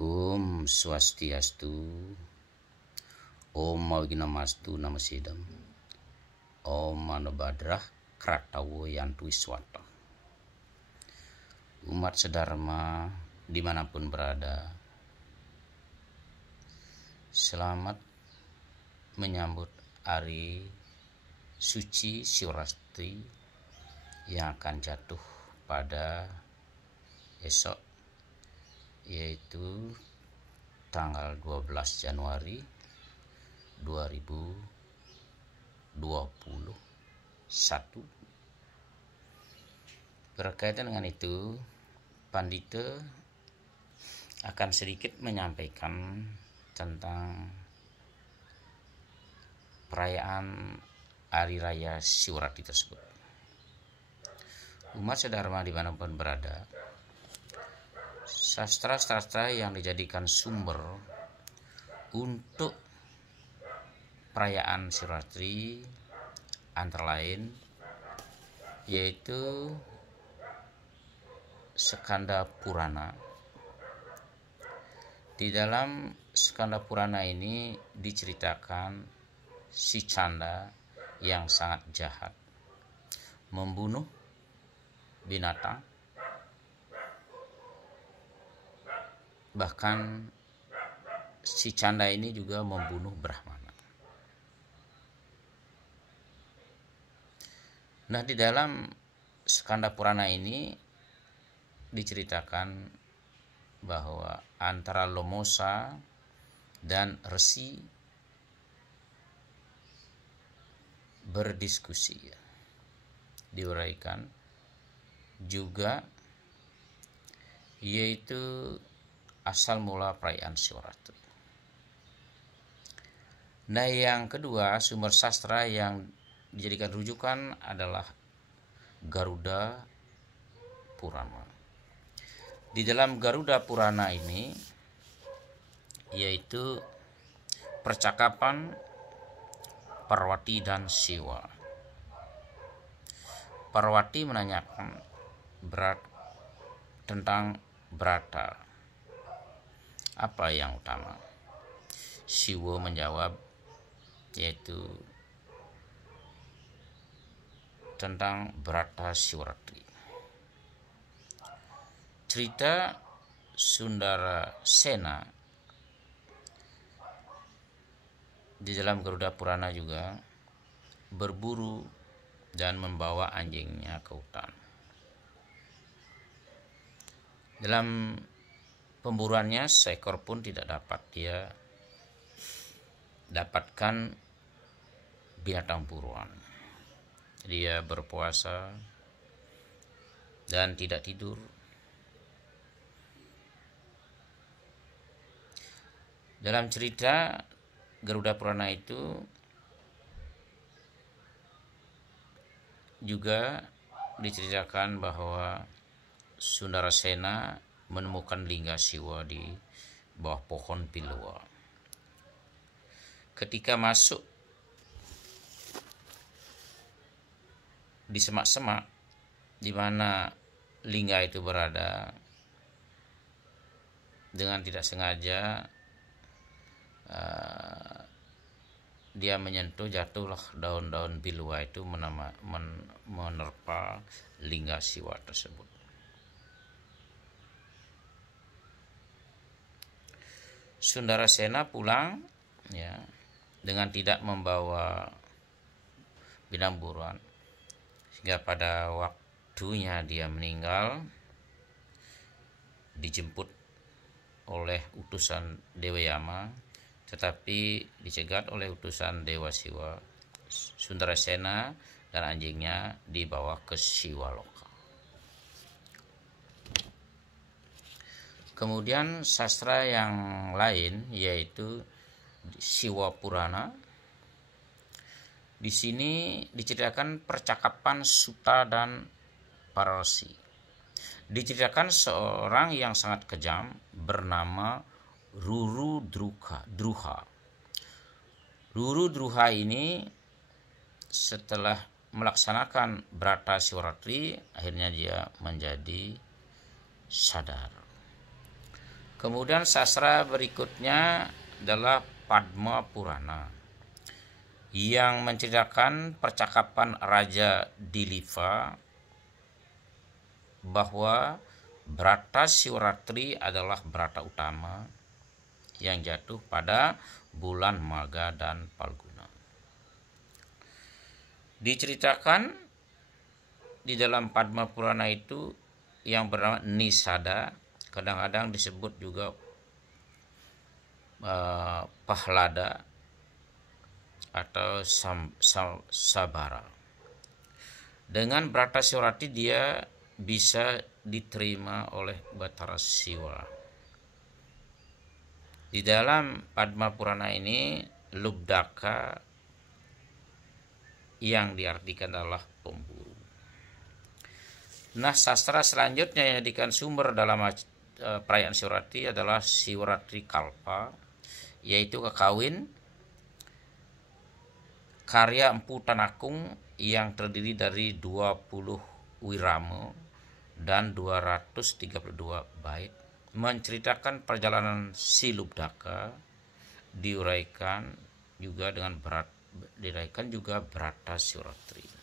Om Swastiastu, Om Mawginamastu Namasidam, Om Manobadrah Kratawo Yantu Wiswata. Umat sedharma dimanapun berada, selamat menyambut hari suci Siwratri yang akan jatuh pada esok, yaitu tanggal 12 Januari 2021. Berkaitan dengan itu, Pandita akan sedikit menyampaikan tentang perayaan Hari Raya Siwratri tersebut. Umat sedharma dimanapun berada, sastra-sastra yang dijadikan sumber untuk perayaan Siwratri antara lain yaitu Skanda Purana. Di dalam Skanda Purana ini diceritakan si Canda yang sangat jahat, membunuh binatang, bahkan si Canda ini juga membunuh Brahmana. Nah, di dalam Skanda Purana ini diceritakan bahwa antara Lomosa dan Resi berdiskusi, diuraikan juga, yaitu asal mula perayaan Siwratri. Nah, yang kedua, sumber sastra yang dijadikan rujukan adalah Garuda Purana. Di dalam Garuda Purana ini yaitu percakapan Parwati dan Siwa. Parwati menanyakan tentang Brata, apa yang utama. Siwa menjawab yaitu tentang Brata Siwratri. Cerita Sundara Sena di dalam Garuda Purana juga berburu dan membawa anjingnya ke hutan. Dalam pemburuannya seekor pun tidak dapat dia dapatkan binatang buruan. Dia berpuasa dan tidak tidur. Dalam cerita Garuda Purana itu juga diceritakan bahwa Sundarasena menemukan lingga Siwa di bawah pohon Pilwa. Ketika masuk di semak-semak di mana lingga itu berada, dengan tidak sengaja dia menyentuh, jatuhlah daun-daun bilwa itu menerpa lingga Siwa tersebut. Sundarasena pulang dengan tidak membawa binatang buruan, sehingga pada waktunya dia meninggal dijemput oleh utusan Dewa Yama, tetapi dicegat oleh utusan Dewa Siwa. Sundarasena dan anjingnya dibawa ke Siwaloka. Kemudian sastra yang lain yaitu Siwa Purana. Di sini diceritakan percakapan Suta dan Pararsi. Diceritakan seorang yang sangat kejam bernama Ruru Druha. Ruru Druha ini setelah melaksanakan Brata Siwratri, akhirnya dia menjadi sadar. Kemudian sastra berikutnya adalah Padma Purana yang menceritakan percakapan Raja Diliva bahwa Brata Siwaratri adalah brata utama yang jatuh pada bulan Magha dan Palguna. Diceritakan di dalam Padma Purana itu yang bernama Nisada, kadang-kadang disebut juga Pahlada atau Sabara. Dengan Brata Siwaratri dia bisa diterima oleh Batara Siwa. Di dalam Padma Purana ini Lubdaka yang diartikan adalah pemburu. Nah, sastra selanjutnya yang dijadikan sumber dalam perayaan Siwaratri adalah Siwaratri Kalpa, yaitu kekawin karya Empu Tanakung yang terdiri dari 20 wirama dan 232 bait, menceritakan perjalanan si Lubdaka, diuraikan juga Brata Siwaratri.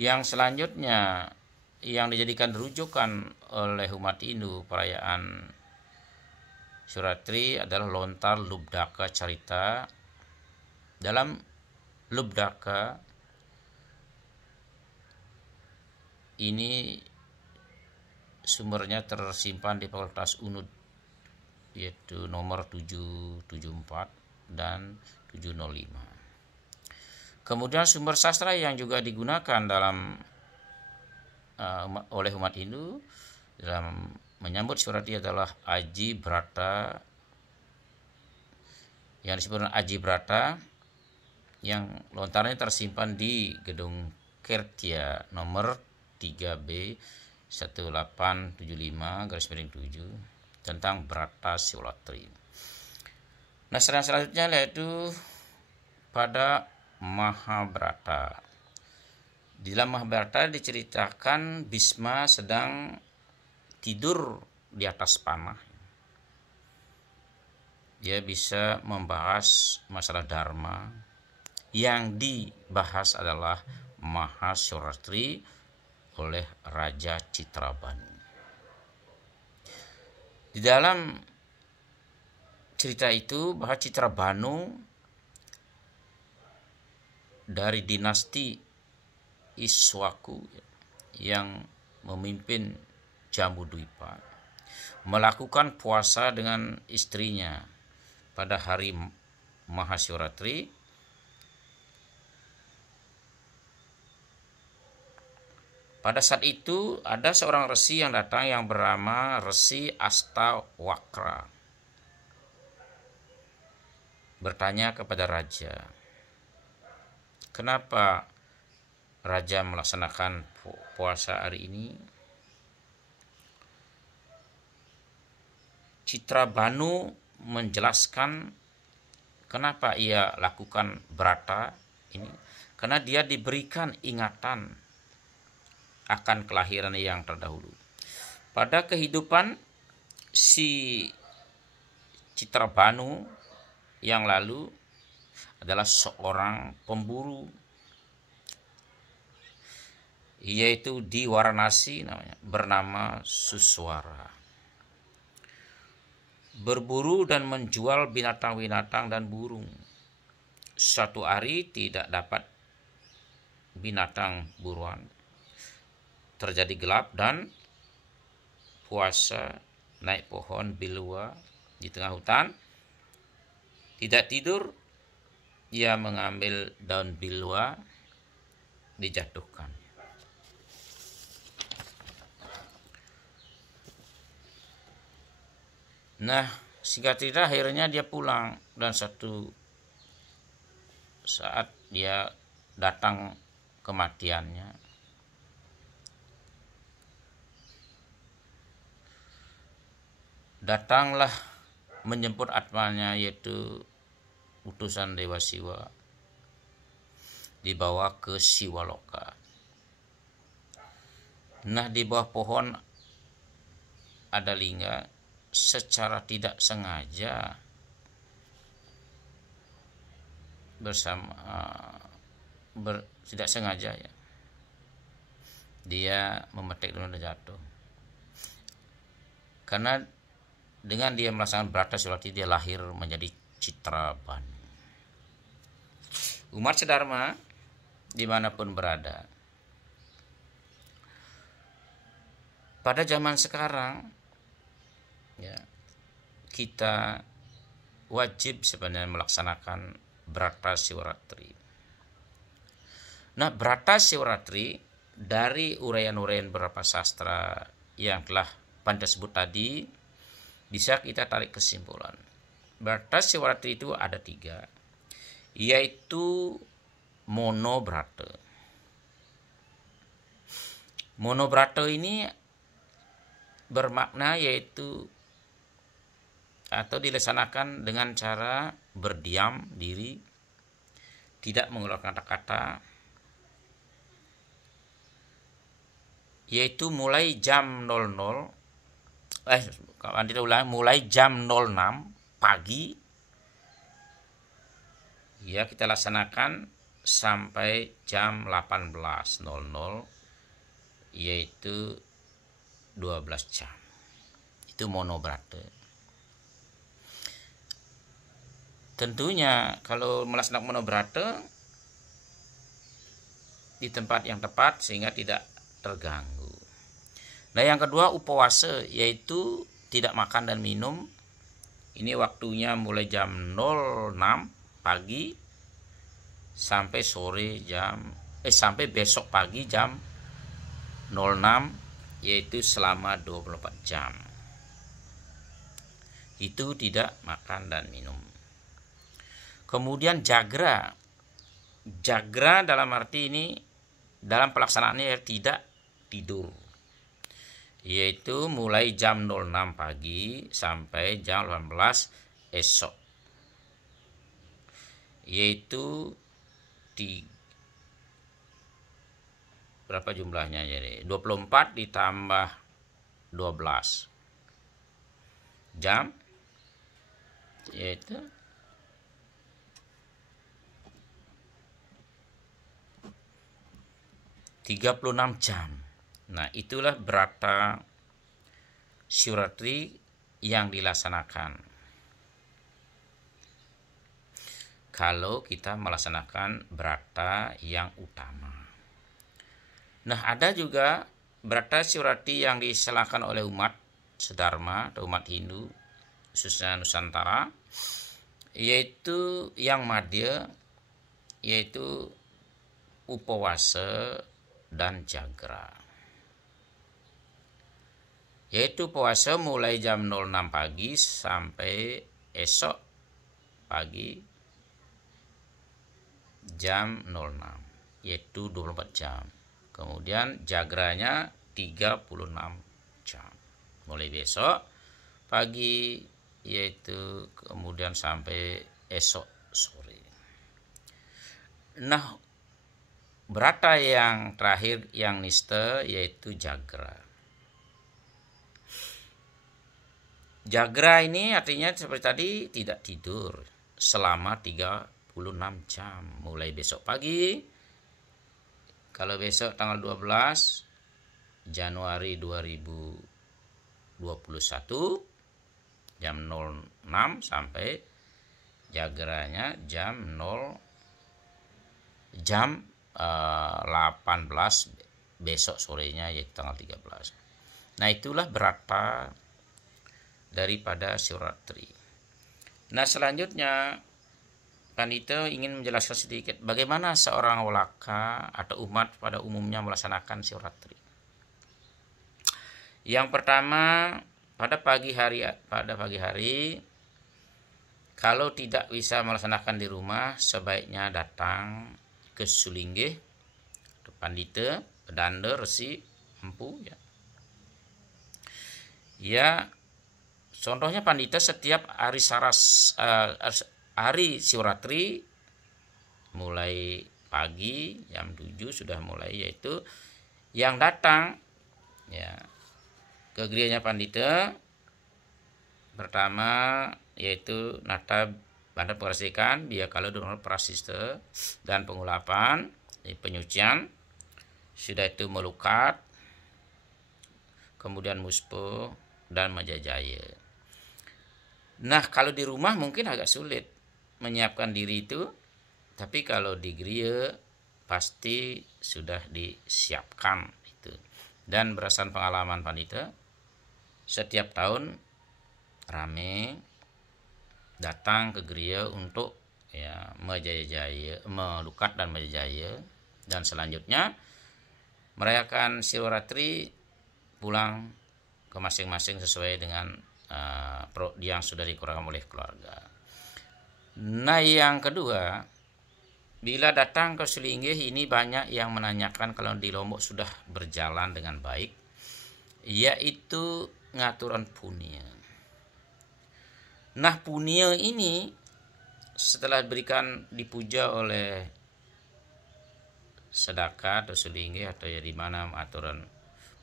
Yang selanjutnya yang dijadikan rujukan oleh umat Hindu perayaan Siwaratri adalah lontar Lubdaka Carita. Dalam Lubdaka ini sumbernya tersimpan di Fakultas Unud, yaitu nomor 774 dan 705. Kemudian sumber sastra yang juga digunakan dalam oleh umat Hindu dalam menyambut Siwaratri adalah Aji Brata, yang disebut Aji Brata, yang lontarannya tersimpan di Gedung Kertia nomor 3B 1875/7 tentang Brata Siwaratri. Nah, selanjutnya yaitu pada Mahabharata. Di dalam Mahabharata diceritakan Bhisma sedang tidur di atas panah. Dia bisa membahas masalah dharma. Yang dibahas adalah Mahasiwaratri oleh Raja Citrabanu. Di dalam cerita itu bahwa Citrabanu dari dinasti Iswaku yang memimpin Jambudwipa melakukan puasa dengan istrinya pada hari Mahasiwaratri. Pada saat itu ada seorang resi yang datang yang bernama Resi Astawakra, bertanya kepada raja, kenapa raja melaksanakan puasa hari ini? Citrabanu menjelaskan kenapa ia lakukan brata ini, karena dia diberikan ingatan akan kelahiran yang terdahulu. Pada kehidupan si Citrabanu yang lalu adalah seorang pemburu, yaitu di Varanasi bernama Suswara. Berburu dan menjual binatang-binatang dan burung. Suatu hari tidak dapat binatang buruan. Terjadi gelap dan puasa naik pohon bilwa di tengah hutan. Tidak tidur, ia mengambil daun bilwa, dijatuhkan. Nah, singkat cerita akhirnya dia pulang, dan satu saat dia datang kematiannya. Datanglah menjemput atmanya, yaitu utusan Dewa Siwa, dibawa ke Siwaloka. Nah, di bawah pohon ada lingga secara tidak sengaja tidak sengaja ya, dia memetik dan jatuh. Karena dengan dia melaksanakan Brata Siwarati, dia lahir menjadi Citra Banu. Umat sedharma dimanapun berada, pada zaman sekarang ya, kita wajib sebenarnya melaksanakan Brata Siwaratri. Nah, Brata Siwaratri dari uraian-uraian beberapa sastra yang telah Panda sebut tadi, bisa kita tarik kesimpulan. Brata Siwaratri itu ada 3, yaitu monobrata. Monobrata ini bermakna yaitu atau dilaksanakan dengan cara berdiam diri, tidak mengeluarkan kata-kata, yaitu mulai jam 00 mulai jam 06 pagi ya, kita laksanakan sampai jam 18.00, yaitu 12 jam. Itu monobrata. Tentunya kalau melaksanakan monobrata di tempat yang tepat sehingga tidak terganggu. Nah, yang kedua upawasa, yaitu tidak makan dan minum. Ini waktunya mulai jam 06 pagi sampai sampai besok pagi jam 06, yaitu selama 24 jam. Itu tidak makan dan minum. Kemudian jagra. Jagra dalam arti ini dalam pelaksanaannya tidak tidur, yaitu mulai jam 06 pagi sampai jam 18 esok, yaitu berapa jumlahnya, jadi 24 ditambah 12 jam, yaitu 36 jam. Nah, itulah Brata Siwaratri yang dilaksanakan kalau kita melaksanakan Brata yang utama. Nah, ada juga Brata Siwaratri yang dilaksanakan oleh umat sedharma atau umat Hindu, khususnya Nusantara, yaitu yang madya, yaitu upawasa dan jagra. Yaitu puasa mulai jam 06 pagi sampai esok pagi jam 06, yaitu 24 jam. Kemudian jagranya 36 jam. Mulai besok pagi, yaitu kemudian sampai esok sore. Nah, Brata yang terakhir yang nista yaitu jagra. Jagra ini artinya seperti tadi tidak tidur selama 36 jam mulai besok pagi. Kalau besok tanggal 12 Januari 2021 jam 06 sampai jagranya jam 18 besok sorenya, yaitu tanggal 13. Nah, itulah Brata daripada Siwaratri. Nah, selanjutnya Pandita ingin menjelaskan sedikit bagaimana seorang walaka atau umat pada umumnya melaksanakan Siwaratri. Yang pertama, pada pagi hari kalau tidak bisa melaksanakan di rumah, sebaiknya datang ke Sulinggih, Pandita, Pedanda, Resi, Empu ya. Ya, contohnya Pandita setiap hari Siwaratri mulai pagi jam 7 sudah mulai, yaitu yang datang ya Kegrianya pandita pertama yaitu nata bandar pengresikan, biakala donor prasiste dan pengulapan, penyucian, sudah itu melukat, kemudian muspo dan majajaya. Nah, kalau di rumah mungkin agak sulit menyiapkan diri itu, tapi kalau di gereja pasti sudah disiapkan itu. Dan berdasarkan pengalaman pandita, setiap tahun rame datang ke gereja untuk ya majajaya, melukat dan majajaya, dan selanjutnya merayakan Siwaratri pulang ke masing-masing sesuai dengan yang sudah dikurangkan oleh keluarga. Nah, yang kedua, bila datang ke Sulinggih ini banyak yang menanyakan kalau di Lombok sudah berjalan dengan baik, yaitu ngaturan punya. Nah, punya ini setelah diberikan dipuja oleh sedekah atau Sulinggih atau ya di mana aturan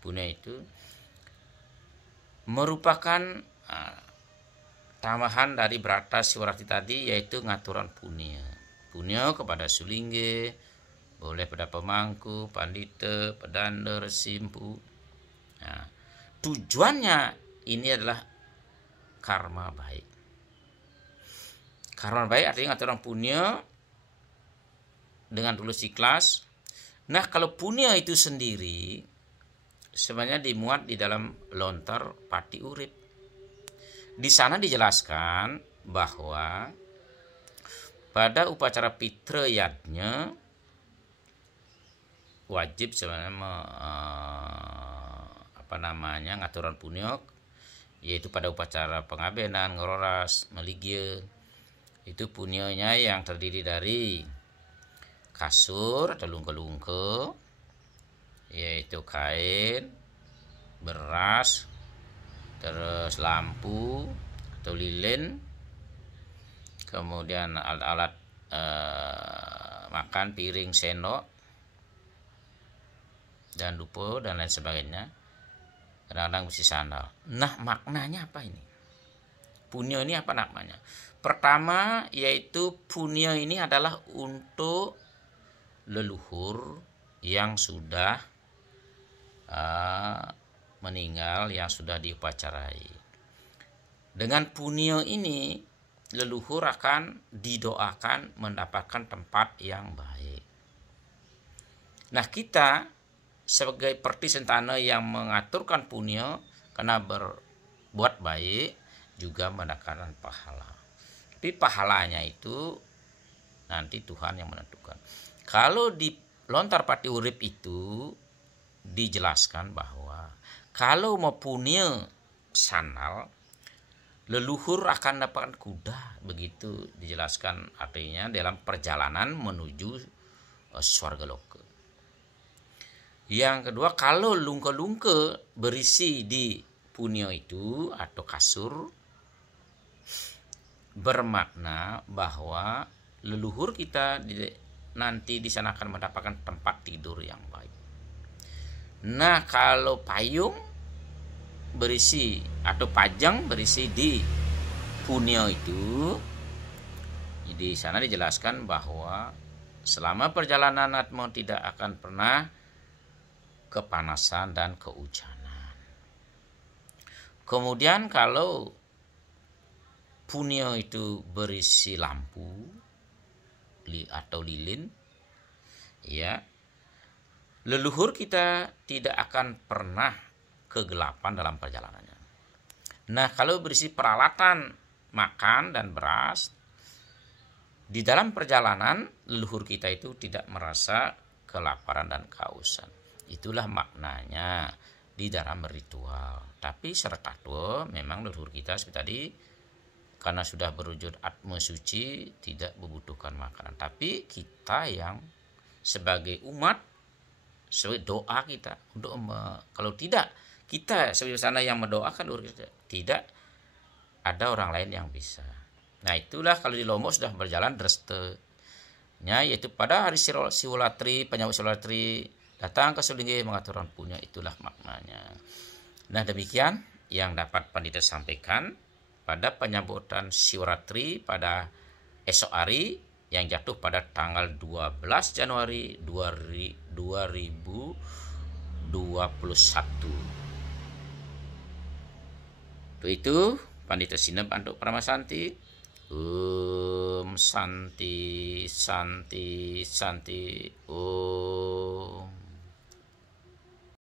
punya itu merupakan tambahan dari Brata Siwaratri tadi, yaitu ngaturan punya. Punya kepada Sulinggih, boleh pada pemangku, pandita, pedanda, simpu. Nah, tujuannya ini adalah karma baik. Karma baik artinya ngaturan punya dengan tulus ikhlas. Nah, kalau punya itu sendiri sebenarnya dimuat di dalam lontar pati urip. Di sana dijelaskan bahwa pada upacara pitra yadnya wajib sebenarnya ngaturan punya, yaitu pada upacara pengabenan, ngororas, meligya. Itu punyanya yang terdiri dari kasur atau lungke-lungke, yaitu kain, beras, terus lampu atau lilin, kemudian alat-alat makan, piring, sendok, dan dupo dan lain sebagainya. Kadang-kadang besi sandal. Nah, maknanya apa ini? Punya ini apa maknanya? Pertama, yaitu punya ini adalah untuk leluhur yang sudah meninggal, yang sudah diupacarai. Dengan punya ini leluhur akan didoakan mendapatkan tempat yang baik. Nah, kita sebagai pertisentana yang mengaturkan punya karena berbuat baik juga mendapatkan pahala. Tapi pahalanya itu nanti Tuhan yang menentukan. Kalau di lontar pati urip itu dijelaskan bahwa kalau mau punya sandal, leluhur akan dapatkan kuda. Begitu dijelaskan artinya dalam perjalanan menuju swarga loka. Yang kedua, kalau lungke-lungke berisi di punya itu atau kasur, bermakna bahwa leluhur kita nanti di sana akan mendapatkan tempat tidur yang baik. Nah, kalau payung berisi atau pajang berisi di punya itu, di sana dijelaskan bahwa selama perjalanan atmo tidak akan pernah kepanasan dan kehujanan. Kemudian kalau punya itu berisi lampu atau lilin, ya, leluhur kita tidak akan pernah kegelapan dalam perjalanannya. Nah, kalau berisi peralatan makan dan beras, di dalam perjalanan leluhur kita itu tidak merasa kelaparan dan kehausan. Itulah maknanya di dalam ritual. Tapi serekatwa memang leluhur kita seperti tadi, karena sudah berwujud atma suci, tidak membutuhkan makanan. Tapi kita yang sebagai umat, sebagai doa kita untuk kalau tidak kita sebagai sana yang mendoakan leluhur kita, tidak ada orang lain yang bisa. Nah, itulah kalau di Lombok sudah berjalan drestenya, yaitu pada hari Siwaratri, penyambut Siwaratri datang ke Sulinggih mengaturkan punya, itulah maknanya. Nah, demikian yang dapat Pandita sampaikan pada penyambutan Siwaratri pada esok hari yang jatuh pada tanggal 12 Januari 2021. Untuk itu, Pandita Sinep untuk Pramasanti. Santi, Santi, Santi. Om.